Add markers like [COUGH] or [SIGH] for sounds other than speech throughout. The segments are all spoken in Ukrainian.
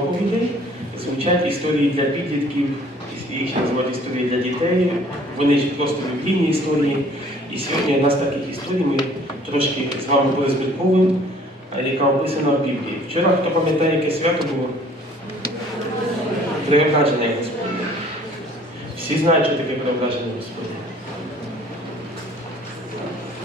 проповідей звучать історії для підлітків, їх ще називають історії для дітей. Вони ж просто біблійні історії. І сьогодні одна з таких історій ми трошки з вами порозмірковуємо, яка описана в Біблії. Вчора, хто пам'ятає, яке свято було? Преображення Господне. Всі знають, що таке преображення Господне.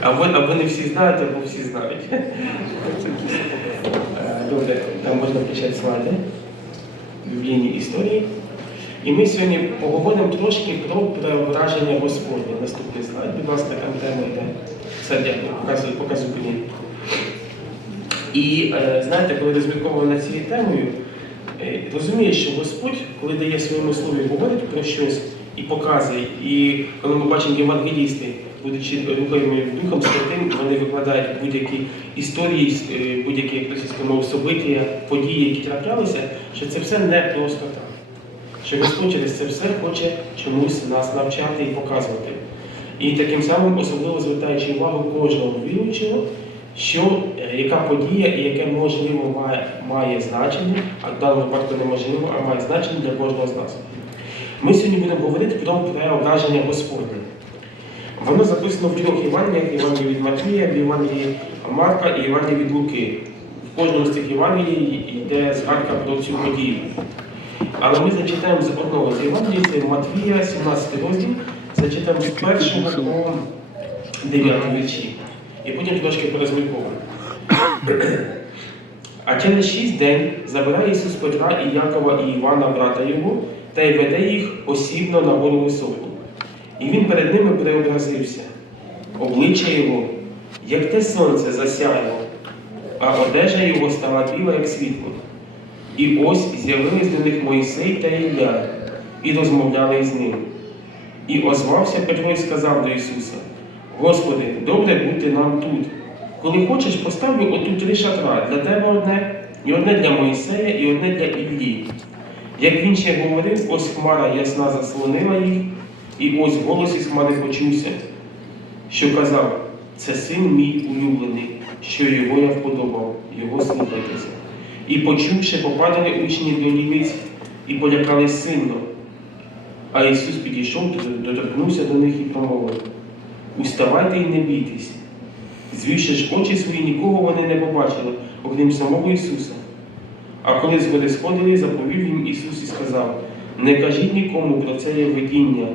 А ви, а ви не всі знаєте, бо всі знають. Добре, там можна включати слайди, біблійні історії. І ми сьогодні поговоримо трошки про преображення Господнє. Наступний слайд, будь ласка, там тема йде. Все, дякую, показую, показую мені. І е, знаєте, коли розмірковував над цією темою, е, розумієш, що Господь, коли дає своєму слові говорить про щось і показує, і коли ми бачимо євангелісти, будучи рухаємо Духом Святим, вони викладають будь-які історії, е, будь-які як російською мовою, події, які траплялися, що це все не просто так. Що Господь через це все хоче чомусь нас навчати і показувати. І таким самим особливо звертаючи увагу кожного віруючого, що е, яка подія і яке можливо має, має значення, а в даному випадку неможливо, а має значення для кожного з нас. Ми сьогодні будемо говорити про преображення Господнє. Воно записано в трьох Євангеліях, Євангелії від Матвія, в Марка і Євангелії від Луки. В кожному з цих Євангелій йде згадка про цю подію. Але ми зачитаємо з одного з Євангелій, це Матвія, 17 розділ, зачитаємо з першого по 9 вірші. І потім трошки порозмірковуємо. А через шість день забирає Ісус Петра і Якова і Івана, брата його, та й веде їх осібно на гору високу. І він перед ними преобразився. Обличчя його, як те сонце засяяло, а одежа його стала біла, як світло. І ось з'явились до них Моїсей та Ілля, і розмовляли з ним. І озвався Петро і сказав до Ісуса: Господи, добре бути нам тут. Коли хочеш, поставлю отут три шатра для тебе одне, і одне для Моїсея, і одне для Іллі. Як він ще говорив, ось хмара ясна заслонила їх, і ось голос із хмари почувся, що казав, це син мій улюблений, що його я вподобав, його слухайтеся. І почувши, попадали учні до лівиць і полякали сильно. А Ісус підійшов, доторкнувся до них і промовив: Уставайте і не бійтесь. Звівши ж очі свої, нікого вони не побачили, окрім самого Ісуса. А коли з гори сходили, заповів їм Ісус і сказав: Не кажіть нікому про це є видіння,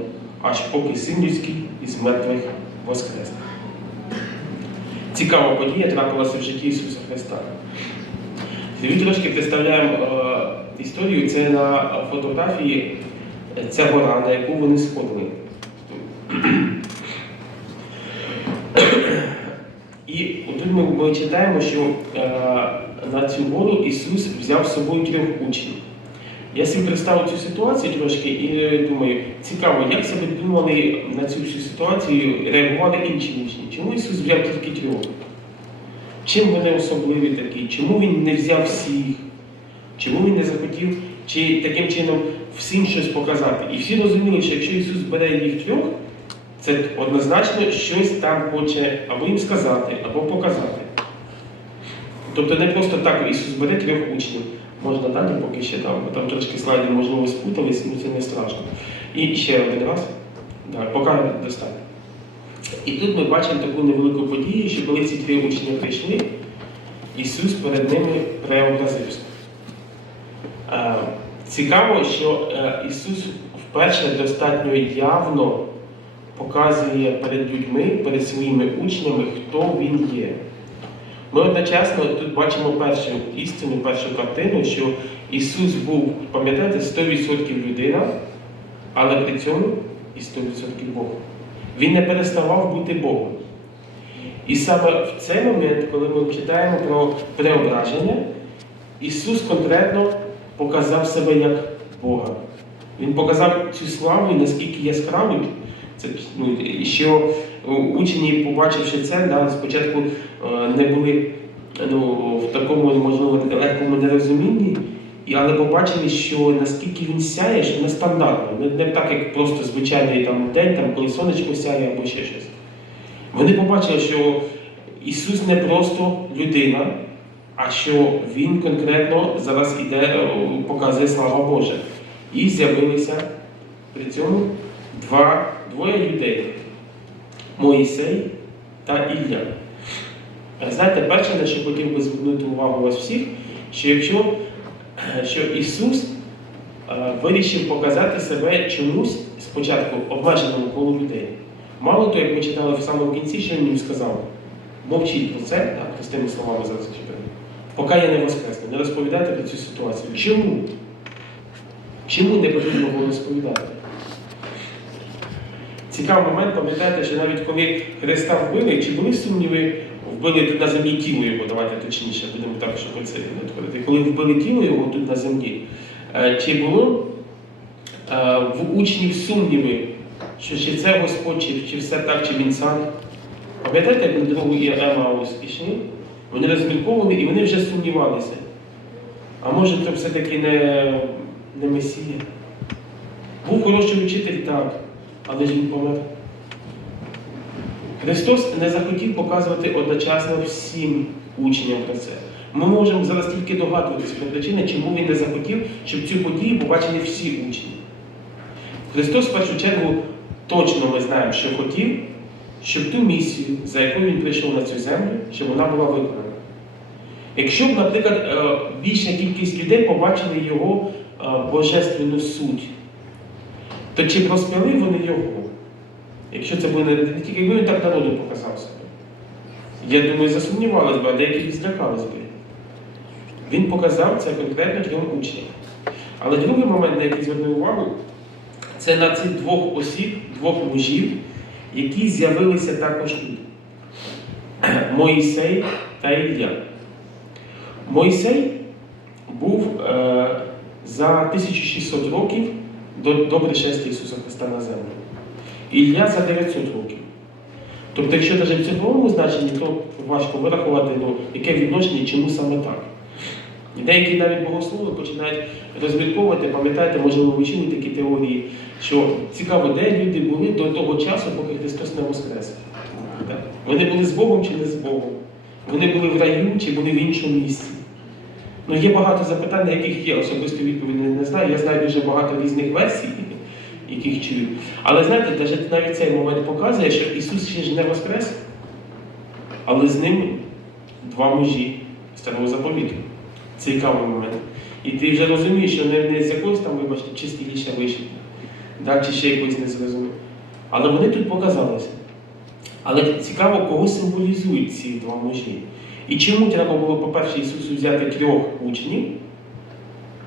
аж поки син людський із мертвих воскресне. Цікава подія трапилася в житті Ісуса Христа. Ми трошки представляємо е, історію. Це на фотографії ця гора, на яку вони сходили. І тут ми, ми читаємо, що е, на цю гору Ісус взяв з собою трьох учнів. Я собі представив цю ситуацію трошки і е, думаю, цікаво, як себе думали на цю всю ситуацію, реагували інші учні. Чому Ісус взяв тільки трьох? Чим вони особливі такі? Чому він не взяв всіх? Чому він не захотів чи таким чином всім щось показати? І всі розуміли, що якщо Ісус бере їх трьох, це однозначно щось там хоче або їм сказати, або показати. Тобто не просто так Ісус бере трьох учнів. Можна далі, поки ще там, бо там трошки слайдів, можливо, спутались, ну це не страшно. І ще один раз. Да, поки достатньо. І тут ми бачимо таку невелику подію, що коли ці три учні прийшли, Ісус перед ними преобразився. Е, Цікаво, що е, Ісус вперше достатньо явно показує перед людьми, перед своїми учнями, хто Він є. Ми одночасно тут бачимо першу істину, першу картину, що Ісус був, пам'ятаєте, 100% людина, але при цьому і 100% Бог. Він не переставав бути Богом. І саме в цей момент, коли ми читаємо про преображення, Ісус конкретно показав себе як Бога. Він показав цю славу, і наскільки яскравий. Це, ну, що учні, побачивши це, да, спочатку е, не були ну, в такому, можливо, легкому нерозумінні, але побачили, що наскільки він сяє, що нестандартно, не, не так, як просто звичайний там, день, там, коли сонечко сяє або ще щось. Вони побачили, що Ісус не просто людина, а що він конкретно зараз іде, е, показує слава Божа. І з'явилися при цьому два, двоє людей Моїсей та Ілля. Знаєте, перше, на що хотів би звернути увагу вас всіх, що якщо е, що Ісус е, вирішив показати себе чомусь спочатку обмеженому колу людей. Мало того, як ми читали в самому кінці, що він їм сказав, мовчіть про це, так, простими словами зараз читаю, поки я не воскресну, не розповідайте про цю ситуацію. Чому? Чому не потрібно було розповідати? Цікавий момент, пам'ятаєте, що навіть коли Христа вбили, чи були сумніви, вбили тут на землі тіло його, давайте точніше, будемо так, щоб це не відходити. Коли вбили тіло його тут на землі, е, чи було е, в учнів сумніви, що чи це Господь, чи, чи все так, чи він сам? Пам'ятаєте, як на дорогу і Емаус пішли? Вони розмірковували і вони вже сумнівалися. А може це все-таки не, не Месія? Був хороший учитель, так, але ж він помер. Христос не захотів показувати одночасно всім учням про це. Ми можемо зараз тільки догадуватися про причини, чому він не захотів, щоб цю подію побачили всі учні. Христос в першу чергу точно ми знаємо, що хотів, щоб ту місію, за яку він прийшов на цю землю, щоб вона була виконана. Якщо б, наприклад, е, більша кількість людей побачили його е, божественну суть, то чи розп'яли вони його? Якщо це буде не тільки він так народу показав себе. Я думаю, засумнівались би, а деякі злякались би. Він показав це конкретно трьом учням. Але другий момент, на який звернув увагу, це на цих двох осіб, двох мужів, які з'явилися також тут. [CLEARS THROAT] Моїсей та Ілля. Моїсей був е, за 1600 років до, до пришестя Ісуса Христа на землю. Ілля за 900 років. Тобто, якщо навіть в цифровому значенні, то важко вирахувати, ну, яке відношення і чому саме так. І деякі навіть богослови починають розмірковувати, пам'ятаєте, можливо, ви чули такі теорії, що цікаво, де люди були до того часу, поки Христос не воскрес. Вони були з Богом чи не з Богом? Вони були в раю чи були в іншому місці? Ну, є багато запитань, на яких є особисто відповіді не знаю. Я знаю дуже багато різних версій, [LAUGHS] яких чую. Але знаєте, навіть- цей момент показує, що Ісус ще ж не воскрес, але з ним два мужі старого заповіту. Цікавий момент. І ти вже розумієш, що не, не з якогось там, вибачте, чистіліше вийшли, да, чи ще якось не зрозумів. Але вони тут показалися. Але цікаво, кого символізують ці два мужі. І чому треба було, по-перше, Ісусу взяти трьох учнів,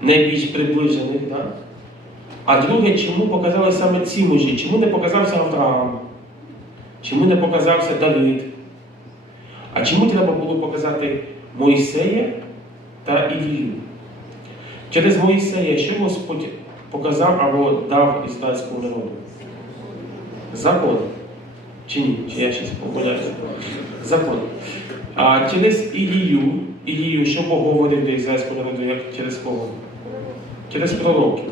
найбільш приближених, да? а друге, чому показали саме ці мужі? Чому не показався Авраам? Чому не показався Давид? А чому треба було показати Мойсея та Ілію? Через Моїсея, що Господь показав або дав ізраїльському народу? Закон. Чи ні? Чи я щось помиляюся? Закон. А через Ілію, Ілію, що Бог говорив до ізраїльського народу, як через кого? Через пророків.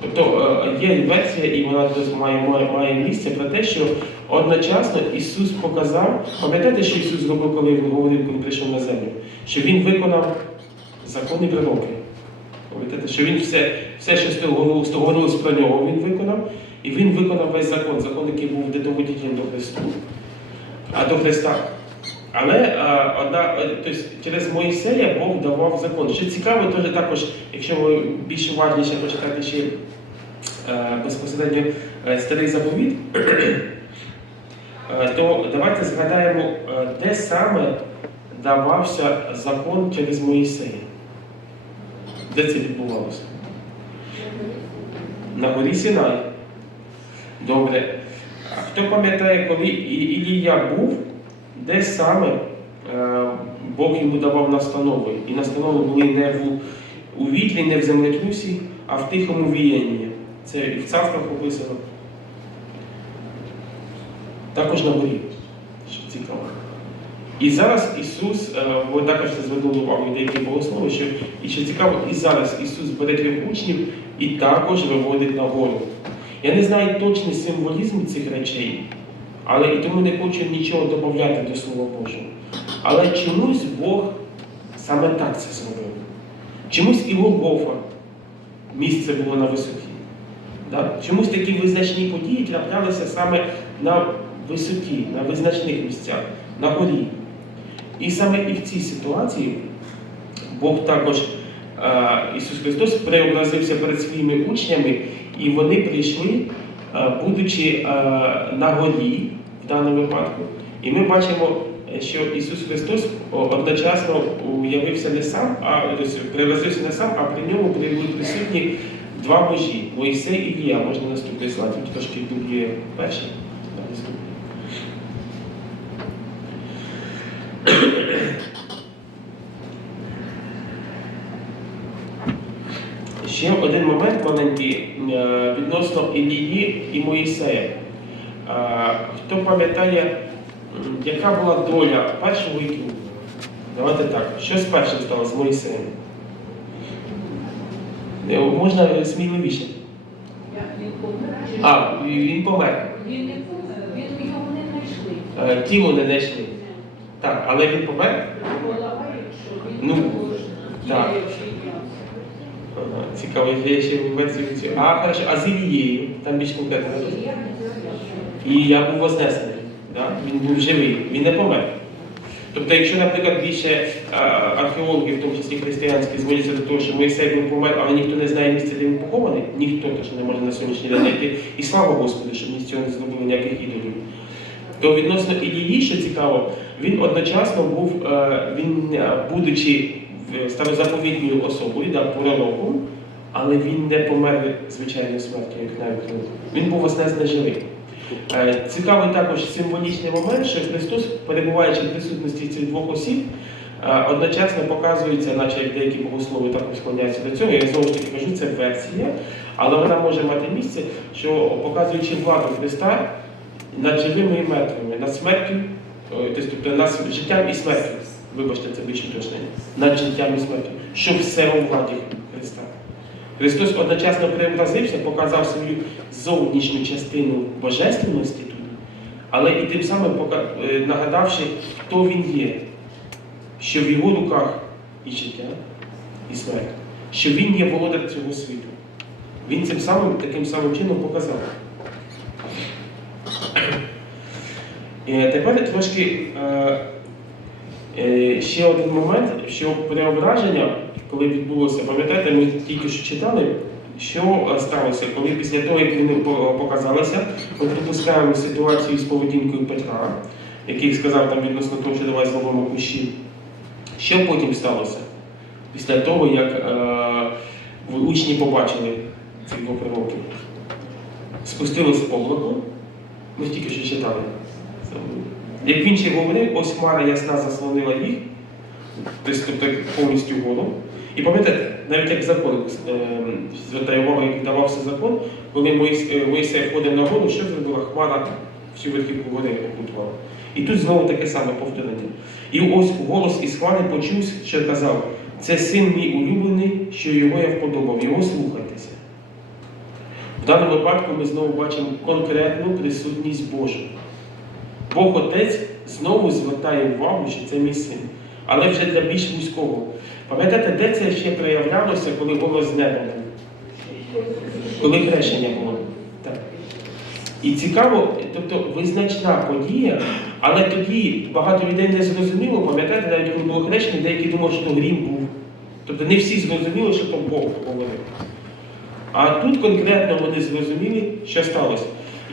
Тобто е, є версія, і вона має, має, має місце про те, що одночасно Ісус показав, пам'ятаєте, що Ісус зробив, коли він говорив, коли прийшов на землю? Що Він виконав закони пророки. Пам'ятаєте, що він все, все що говорилось про нього, він виконав, і він виконав весь закон, закон, який був детоводітелем до Христу, а до Христа. Але а, одна, е, тобто, через Моїсея Бог давав закон. Що цікаво, теж також, якщо ви більш уважніше почитати ще е, безпосередньо е, старий заповіт, е, то давайте згадаємо, е, де саме давався закон через Моїсея. Де це відбувалося? На горі Сінай. Добре. А хто пам'ятає, коли Ілія був, де саме е, Бог йому давав настанови? І настанови були не в, у вітрі, не в землетрусі, а в тихому віянні. Це і в царствах описано. Також на горі. Що цікаво. І зараз Ісус, е, ви також це звернули увагу деякі богослови, що і що цікаво, і зараз Ісус бере трьох учнів і також виводить на гору. Я не знаю точний символізм цих речей, але і тому не хочу нічого додати до Слова Божого. Але чомусь Бог саме так це зробив. Чомусь і Голгофа місце було на висоті. Да? Чомусь такі визначні події траплялися саме на висоті, на визначних місцях, на горі. І саме і в цій ситуації Бог також, е, Ісус Христос, преобразився перед своїми учнями, і вони прийшли, будучи е, на горі в даному випадку. І ми бачимо, е, що Ісус Христос одночасно уявився не сам, а привезився не сам, а при ньому були присутні два божі Моїсей і Ілія. Можна наступний слайд, трошки дублює перший. а наступний. Ще один момент е, відносно Ілії і Моїсея. Е, Хто пам'ятає, яка була доля першого і другого? Давайте так. Що з першим стало з Моїсеєм? Е, Можна сміливіше. Помер. чи А, він помер. Він не помер, він його не знайшли. Е, Тіло не знайшли. Так, але він помер? Ну, так. Я ще версію цю. А, з Ілією? Там більш конкретно. І я був вознесений. Да? Він був живий, він не помер. Тобто, якщо, наприклад, більше археологів, в тому числі християнські, зводяться до того, що Моїсей був помер, але ніхто не знає місця, де він похований, ніхто теж не може на сьогоднішній день знайти. І слава Господу, що ні з цього не зробили ніяких ідолів. То відносно Ілії, що цікаво, він одночасно був, він, будучи в- старозаповітньою особою, да, пророком, але він не помер звичайною смертю, як навіть тут. Він був вознесений живий. Е, Цікавий також символічний момент, що Христос, перебуваючи в присутності цих двох осіб, е, одночасно показується, наче як деякі богослови також склоняються до цього. Я знову ж таки кажу, це версія, але вона може мати місце, що показуючи владу Христа над живими і мертвими, над смертю, е, тобто над життям і смертю. Вибачте, це більше уточнення. Над життям і смертю. Що все у владі Христа. Христос одночасно преобразився, показав свою зовнішню частину божественності тут, але і тим самим е, нагадавши, хто він є, що в його руках і життя, і смерть, що він є володар цього світу. Він цим самим таким самим чином показав. Е, Тепер трошки е, ще один момент, що преображення, коли відбулося, пам'ятаєте, ми тільки що читали, що е, сталося, коли після того, як вони показалися, ми припускаємо ситуацію з поведінкою Петра, який сказав там відносно того, що давай зловимо кущі. Що потім сталося? Після того, як е, учні побачили цих двох пророків. Спустилось облако, ми тільки що читали. Як він ще говорив, ось хмара ясна заслонила їх, тобто тобто повністю гору. І пам'ятаєте, навіть як закон е, звертає увагу, як давався закон, коли Моїс- е, Моїсей входив на гору, що зробила хмара всю верхівку гори окутувала. І тут знову таке саме повторення. І ось голос із хмари почув, що казав, це син мій улюблений, що його я вподобав, його слухайтеся. В даному випадку ми знову бачимо конкретну присутність Божу. Бог Отець знову звертає увагу, що це мій син, але вже для більш вузького. Пам'ятаєте, де це ще проявлялося, коли голос неба був? Коли хрещення було. Так. І цікаво, тобто визначна подія, але тоді багато людей не зрозуміло, пам'ятаєте, навіть коли було хрещення, деякі думали, що то грім був. Тобто не всі зрозуміли, що то Бог говорив. А тут конкретно вони зрозуміли, що сталося.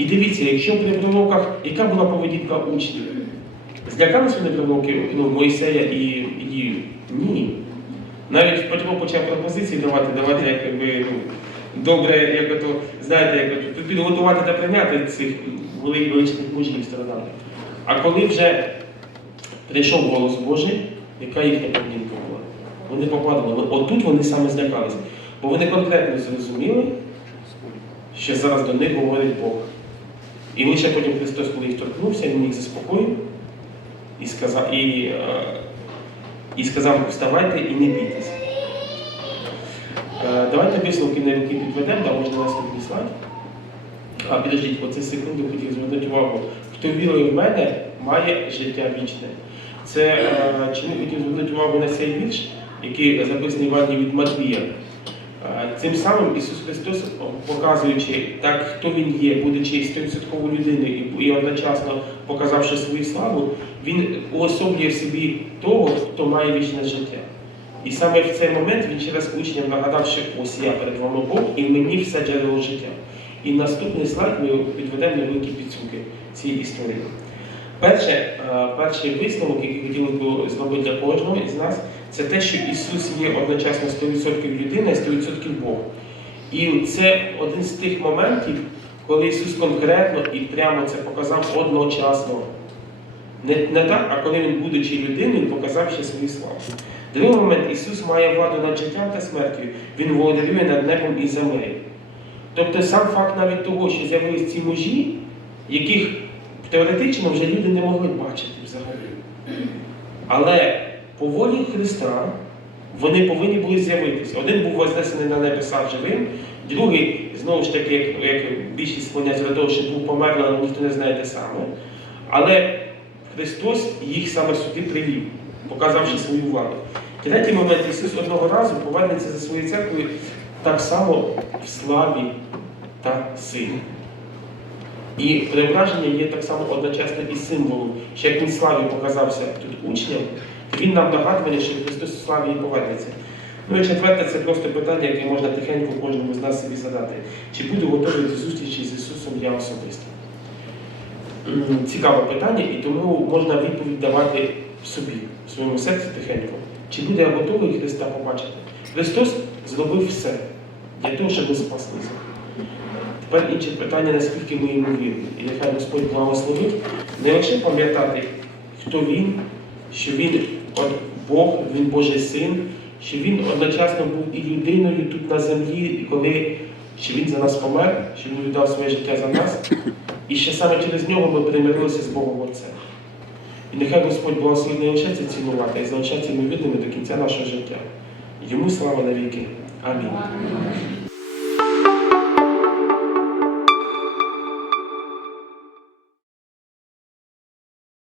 І дивіться, якщо при пророках, яка була поведінка учнів? Злякалися вони пророки ну, Мойсея і Ілію? Ні. Навіть Петро почав пропозиції давати, давати якби, ну, добре, як ото, знаєте, як підготувати та прийняти цих величних мужів страдати. А коли вже прийшов голос Божий, яка їхня поведінка була? Вони попадали. Отут вони саме злякалися. Бо вони конкретно зрозуміли, що зараз до них говорить Бог. І лише потім Христос, коли їх торкнувся, він їх заспокоїв і сказав, і, е, і сказав, вставайте і не бійтеся. Е, Давайте висновки на руки підведемо, да, можна наступний слайд. А, підождіть, оце секунду хотів звернути увагу. Хто вірує в мене, має життя вічне. Це е, чи не хотів звернути увагу на цей вірш, який записаний в Івані від Матвія. Цим самим Ісус Христос, показуючи так, хто Він є, будучи 100% людиною і- одночасно показавши свою славу, Він уособлює в собі того, хто має вічне життя. І саме в цей момент він через учням нагадав, що ось я перед вами Бог, і мені все джерело життя. І наступний слайд ми підведемо невеликі підсумки цієї історії. Перше, е, перший висновок, який хотіли б зробити для кожного із нас, це те, що Ісус є одночасно 100% людина і 100% Бог. І це один з тих моментів, коли Ісус конкретно і прямо це показав одночасно. Не, не так, а коли він, будучи людиною, показав ще свою славу. Другий момент, Ісус має владу над життям та смертю, Він володарює над небом і землею. Тобто сам факт навіть того, що з'явились ці мужі, яких теоретично вже люди не могли бачити взагалі. Але по волі Христа вони повинні були з'явитися. Один був вознесений на небеса живим, другий, знову ж таки, як, як більшість склоняться до того, що був померлий, але ніхто не знає де саме. Але Христос їх саме сюди привів, показавши свою владу. Третій момент Ісус одного разу повернеться за своєю церквою так само в славі та силі. І преображення є так само одночасно і символом, що як він славі показався тут учням, він нам нагадує, що Христос в славі і повернеться. Ну і четверте, це просто питання, яке можна тихенько кожному з нас собі задати. Чи буду готовий до зустрічі з Ісусом я особисто? Цікаве питання, і тому можна відповідь давати собі, в своєму серці тихенько. Чи буде я готовий Христа побачити? Христос зробив все для того, щоб ми спаслися. Тепер інше питання, наскільки ми йому вірні. І нехай Господь благословить не лише пам'ятати, хто він, що він Бог, він Божий син, що він одночасно був і людиною тут на землі, і коли що він за нас помер, що він віддав своє життя за нас, і що саме через нього ми примирилися з Богом Отцем. І нехай Господь благословить не лише це цінувати, а й залишати цими видними до кінця нашого життя. Йому слава навіки. Амінь.